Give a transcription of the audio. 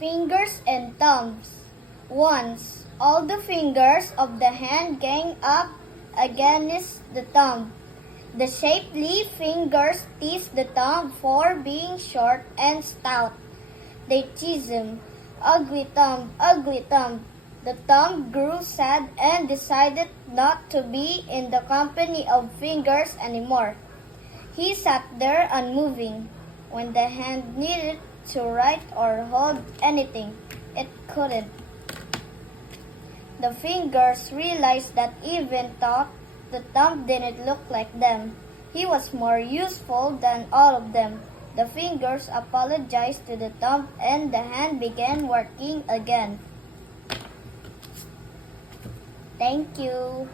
Fingers and thumbs. Once, all the fingers of the hand gang up against the thumb. The shapely fingers teased the thumb for being short and stout. They teased him. Ugly thumb, ugly thumb. The thumb grew sad and decided not to be in the company of fingers anymore. He sat there unmoving. When the hand needed to write or hold anything, it couldn't. The fingers realized that even though the thumb didn't look like them, he was more useful than all of them. The fingers apologized to the thumb and the hand began working again. Thank you.